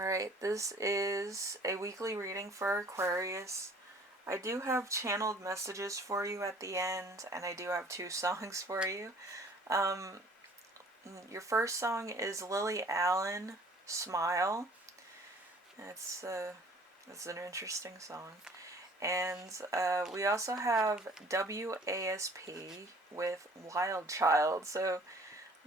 Alright, this is a weekly reading for Aquarius. I do have channeled messages for you at the end, and I do have 2 songs for you. Your first song is Lily Allen, Smile. It's an interesting song. And we also have W.A.S.P with Wild Child. So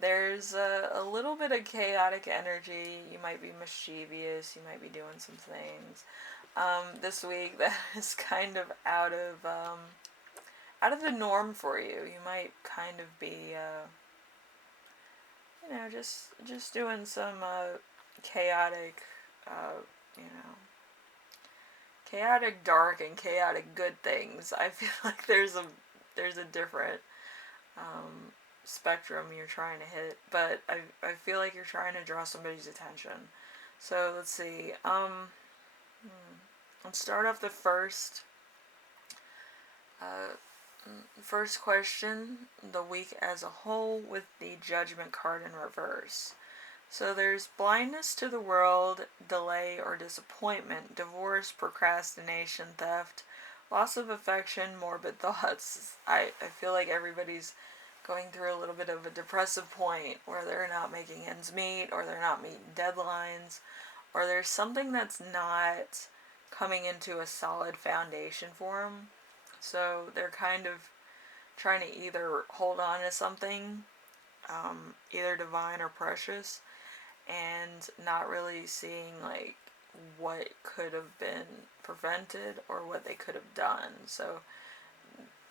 there's a little bit of chaotic energy. You might be mischievous. You might be doing some things this week that is kind of out of the norm for you. You might kind of be just doing some chaotic you know chaotic dark and chaotic good things. I feel like there's a different spectrum you're trying to hit, but I feel like you're trying to draw somebody's attention. So let's see. Let's start off the first question, the week as a whole, with the Judgment card in reverse. So there's blindness to the world, delay or disappointment, divorce, procrastination, theft, loss of affection, morbid thoughts. I feel like everybody's going through a little bit of a depressive point where they're not making ends meet, or they're not meeting deadlines, or there's something that's not coming into a solid foundation for them. So they're kind of trying to either hold on to something, either divine or precious, and not really seeing like what could have been prevented or what they could have done. So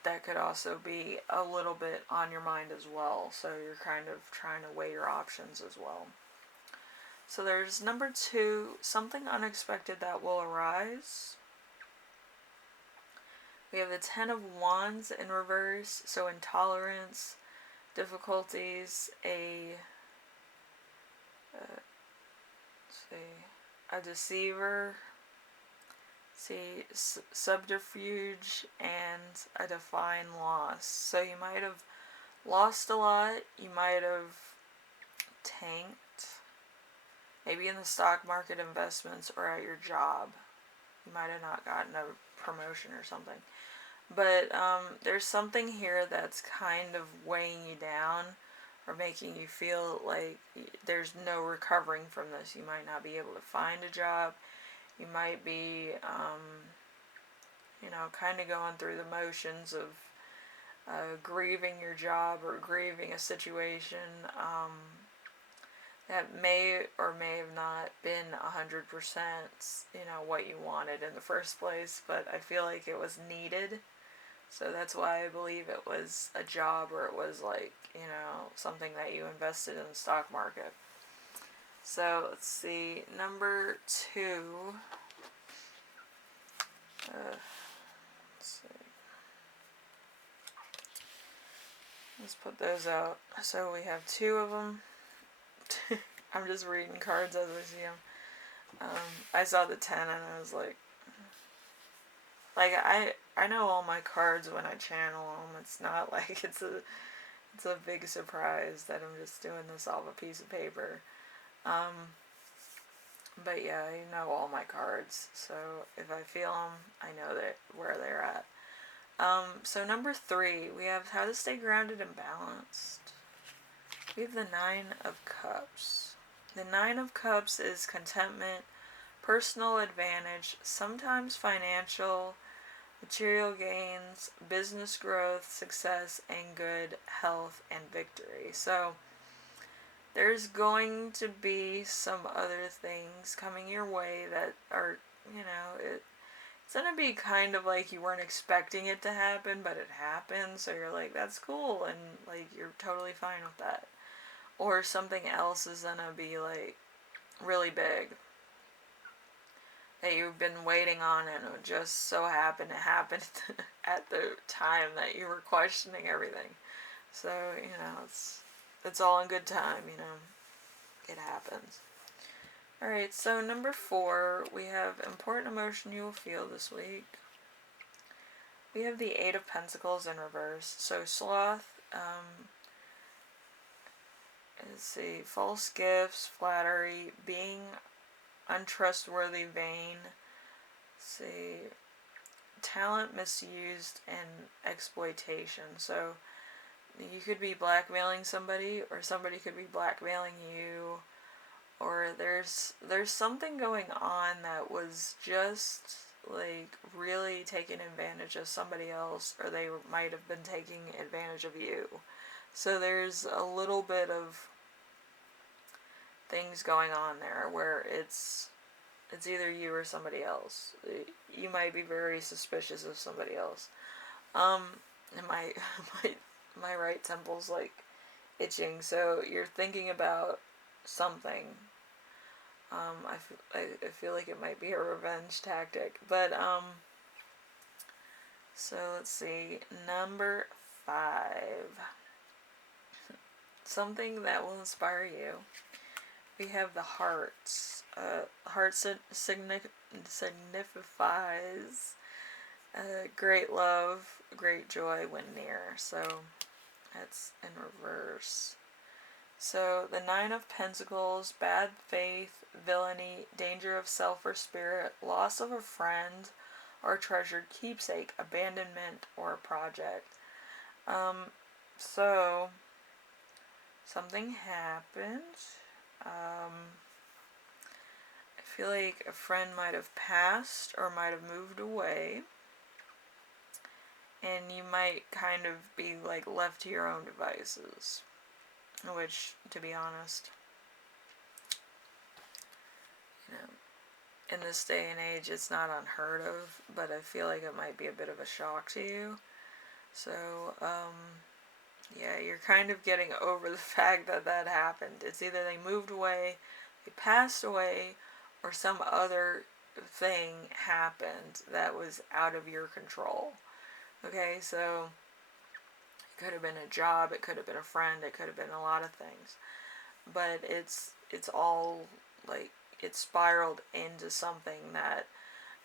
that could also be a little bit on your mind as well. So you're kind of trying to weigh your options as well. So there's number 2, something unexpected that will arise. We have the 10 of Wands in reverse, so intolerance, difficulties, a deceiver, subterfuge, and a define loss. So you might have lost a lot, you might have tanked, maybe in the stock market investments or at your job. You might have not gotten a promotion or something. But there's something here that's kind of weighing you down or making you feel like there's no recovering from this. You might not be able to find a job. You might be, kind of going through the motions of grieving your job or grieving a situation that may or may have not been 100%, what you wanted in the first place, but I feel like it was needed. So that's why I believe it was a job, or it was like, something that you invested in the stock market. So let's see, number 2. Let's put those out. So we have 2 of them. I'm just reading cards as I see them. I saw the 10 and I was like I know all my cards when I channel them. It's not like it's a big surprise that I'm just doing this off a piece of paper. But yeah, I know all my cards, so if I feel them, I know where they're at. So number 3, we have how to stay grounded and balanced. We have the 9 of Cups. The 9 of Cups is contentment, personal advantage, sometimes financial, material gains, business growth, success, and good health and victory. So there's going to be some other things coming your way that are, it's going to be kind of like you weren't expecting it to happen, but it happened. So you're like, that's cool. And like, you're totally fine with that. Or something else is going to be like really big that you've been waiting on, and it just so happened it happened at the time that you were questioning everything. So, it's all in good time, it happens. Alright, so number 4, we have important emotion you will feel this week. We have the 8 of Pentacles in reverse. So sloth, let's see, false gifts, flattery, being untrustworthy, vain. Let's see, talent misused and exploitation. So you could be blackmailing somebody, or somebody could be blackmailing you, or there's something going on that was just like really taking advantage of somebody else, or they might have been taking advantage of you. So there's a little bit of things going on there where it's either you or somebody else. You might be very suspicious of somebody else. And my my my right temple's like itching, so you're thinking about something. I feel like it might be a revenge tactic, but so let's see, number 5, something that will inspire you. We have the hearts. Heart signifies great love, great joy when near. So that's in reverse. So the 9 of Pentacles, bad faith, villainy, danger of self or spirit, loss of a friend or treasured keepsake, abandonment or project. So something happened. I feel like a friend might have passed or might have moved away, and you might kind of be like left to your own devices, which, to be honest, you know, in this day and age it's not unheard of, but I feel like it might be a bit of a shock to you. So yeah, you're kind of getting over the fact that that happened. It's either they moved away, they passed away, or some other thing happened that was out of your control. Okay, so it could have been a job, it could have been a friend, it could have been a lot of things. But it's all like it spiraled into something that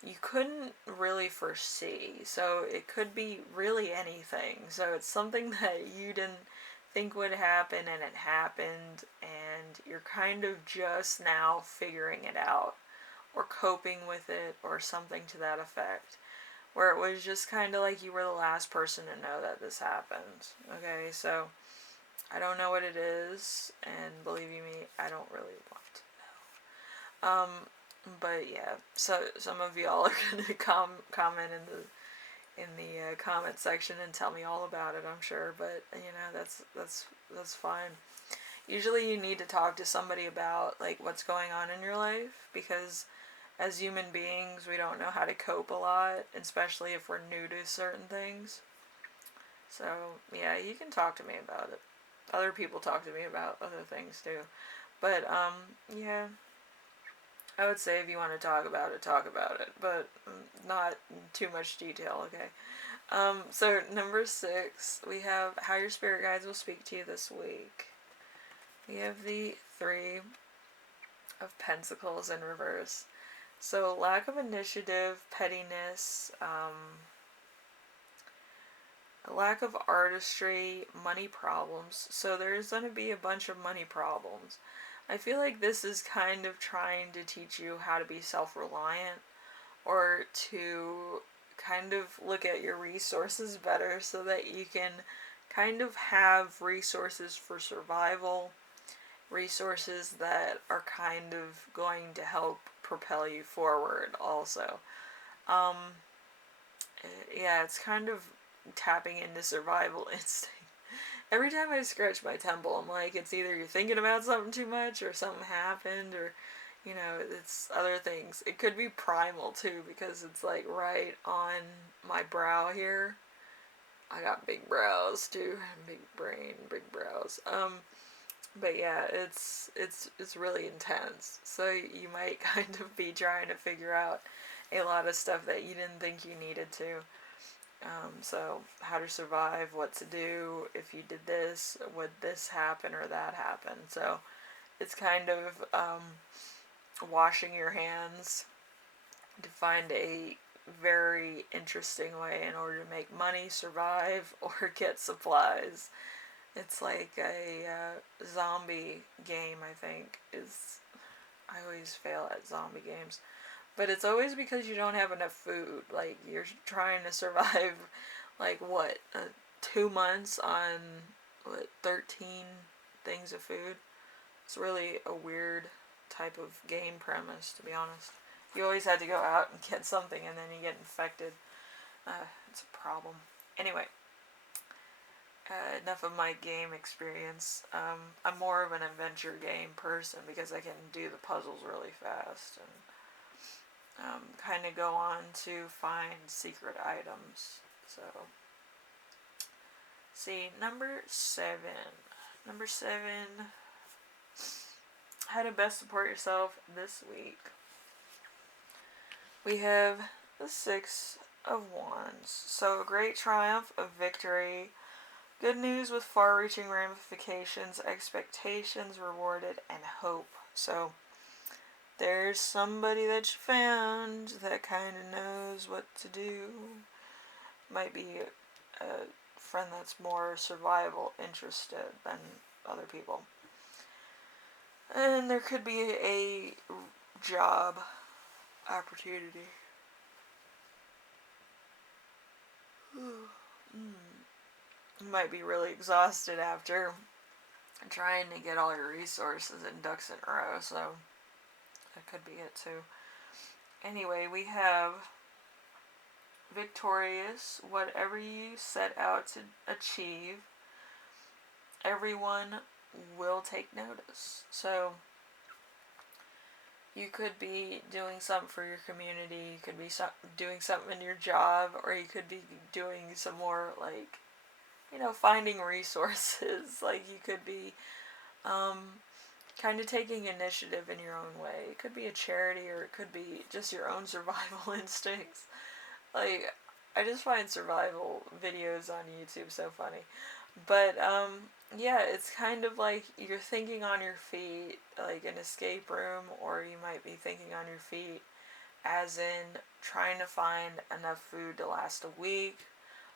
you couldn't really foresee. So it could be really anything. So it's something that you didn't think would happen, and it happened, and you're kind of just now figuring it out or coping with it or something to that effect, where it was just kind of like you were the last person to know that this happened. Okay, so I don't know what it is, and believe you me, I don't really want to know. But yeah, so some of y'all are gonna comment in the comment section and tell me all about it, I'm sure. But you know, that's fine. Usually, you need to talk to somebody about like what's going on in your life, because as human beings, we don't know how to cope a lot, especially if we're new to certain things. So yeah, you can talk to me about it. Other people talk to me about other things too. But yeah, I would say if you want to talk about it, but not in too much detail, okay? So number 6, we have how your spirit guides will speak to you this week. We have the 3 of Pentacles in reverse. So lack of initiative, pettiness, a lack of artistry, money problems. So there's going to be a bunch of money problems. I feel like this is kind of trying to teach you how to be self-reliant, or to kind of look at your resources better so that you can kind of have resources for survival, resources that are kind of going to help propel you forward also. Um, yeah, it's kind of tapping into survival instinct. Every time I scratch my temple, I'm like, it's either you're thinking about something too much, or something happened, or, you know, it's other things. It could be primal, too, because it's, like, right on my brow here. I got big brows, too. Big brain, big brows. But yeah, it's really intense. So you might kind of be trying to figure out a lot of stuff that you didn't think you needed to. So how to survive, what to do, if you did this, would this happen or that happen. So it's kind of washing your hands to find a very interesting way in order to make money, survive, or get supplies. It's like a zombie game, I think, is I always fail at zombie games. But it's always because you don't have enough food. Like, you're trying to survive, like, what, 2 months on, what, 13 things of food? It's really a weird type of game premise, to be honest. You always had to go out and get something, and then you get infected. It's a problem. Anyway, enough of my game experience. I'm more of an adventure game person because I can do the puzzles really fast and kind of go on to find secret items. So, see, number 7. Number 7, how to best support yourself this week. We have the 6 of Wands. So, a great triumph, a victory, good news with far-reaching ramifications, expectations rewarded, and hope. So, there's somebody that you found that kind of knows what to do. Might be a friend that's more survival interested than other people. And there could be a job opportunity. You might be really exhausted after trying to get all your resources and ducks in a row, so that could be it too. Anyway, we have victorious, whatever you set out to achieve, everyone will take notice. So, you could be doing something for your community, you could be doing something in your job, or you could be doing some more, like, finding resources. Like, you could be kind of taking initiative in your own way. It could be a charity, or it could be just your own survival instincts. Like, I just find survival videos on YouTube so funny. But, yeah, it's kind of like you're thinking on your feet, like an escape room, or you might be thinking on your feet as in trying to find enough food to last a week,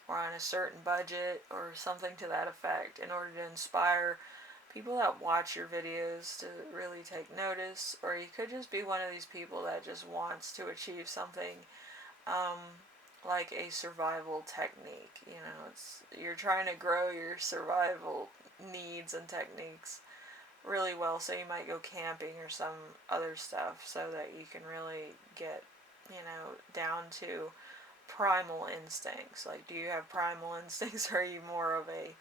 or on a certain budget, or something to that effect, in order to inspire people that watch your videos to really take notice. Or you could just be one of these people that just wants to achieve something, like a survival technique. You're trying to grow your survival needs and techniques really well, so you might go camping or some other stuff so that you can really get, down to primal instincts. Like, do you have primal instincts, or are you more of a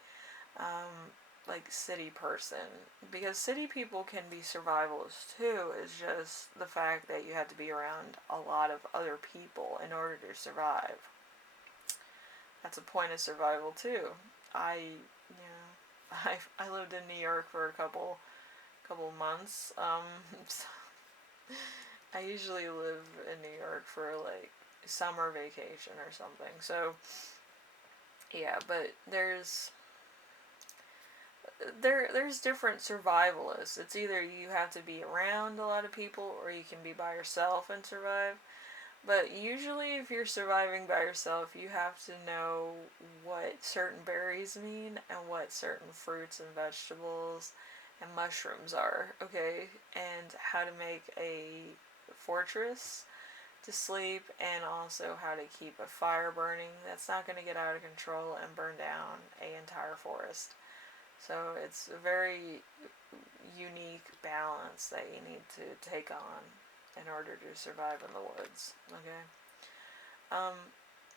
like city person? Because city people can be survivalists too. It's just the fact that you have to be around a lot of other people in order to survive. That's a point of survival too. I lived in New York for a couple months. So I usually live in New York for like summer vacation or something. So yeah, but there's different survivalists. It's either you have to be around a lot of people, or you can be by yourself and survive. But usually if you're surviving by yourself, you have to know what certain berries mean, and what certain fruits and vegetables and mushrooms are, okay? And how to make a fortress to sleep, and also how to keep a fire burning that's not going to get out of control and burn down an entire forest. So it's a very unique balance that you need to take on in order to survive in the woods, okay?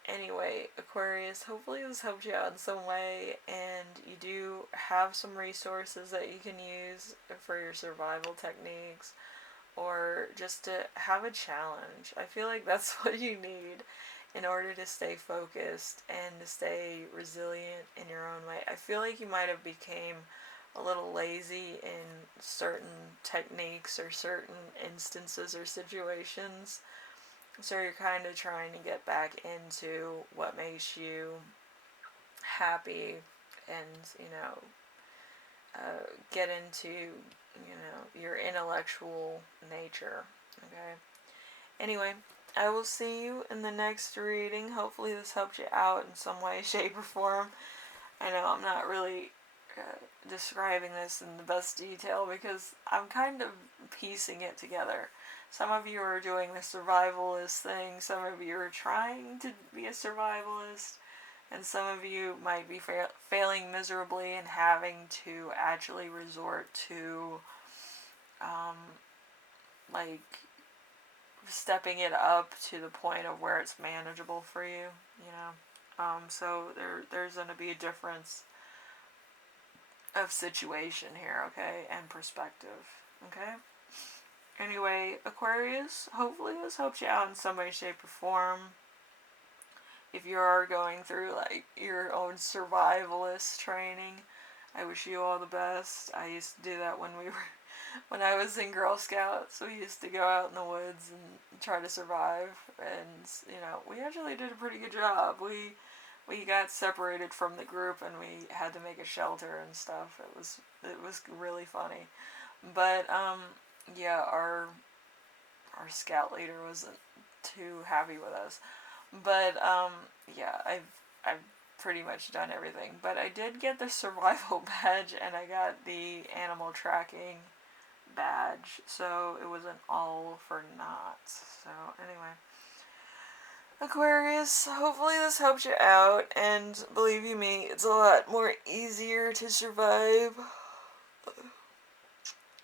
Anyway, Aquarius, hopefully this helped you out in some way, and you do have some resources that you can use for your survival techniques, or just to have a challenge. I feel like that's what you need in order to stay focused and to stay resilient in your own way. I feel like you might have became a little lazy in certain techniques or certain instances or situations. So you're kind of trying to get back into what makes you happy, and, get into, your intellectual nature, okay? Anyway, I will see you in the next reading. Hopefully this helped you out in some way, shape, or form. I know I'm not really describing this in the best detail because I'm kind of piecing it together. Some of you are doing the survivalist thing, some of you are trying to be a survivalist, and some of you might be failing miserably and having to actually resort to like stepping it up to the point of where it's manageable for you, you know. So there's going to be a difference of situation here, okay, and perspective, okay? Anyway, Aquarius, hopefully this helps you out in some way, shape, or form. If you are going through, like, your own survivalist training, I wish you all the best. I used to do that when I was in Girl Scouts. We used to go out in the woods and try to survive, and, you know, we actually did a pretty good job. We got separated from the group and we had to make a shelter and stuff. It was really funny. But yeah, our scout leader wasn't too happy with us. But yeah, I've pretty much done everything. But I did get the survival badge and I got the animal tracking badge. So it wasn't all for naught. So anyway, Aquarius, hopefully this helps you out, and believe you me, it's a lot more easier to survive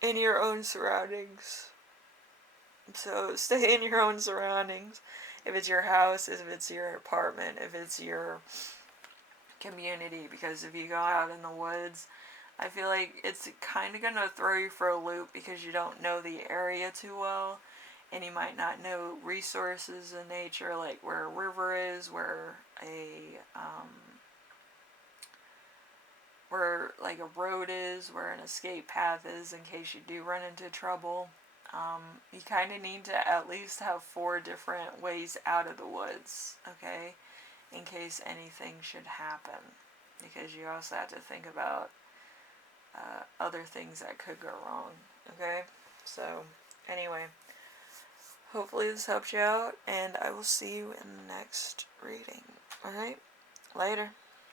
in your own surroundings. So stay in your own surroundings. If it's your house, if it's your apartment, if it's your community, because if you go out in the woods, I feel like it's kind of going to throw you for a loop because you don't know the area too well. And you might not know resources in nature, like where a river is, where like a road is, where an escape path is in case you do run into trouble. You kind of need to at least have 4 different ways out of the woods, okay, in case anything should happen. Because you also have to think about other things that could go wrong, okay? So, anyway. Hopefully this helps you out, and I will see you in the next reading. Alright? Later.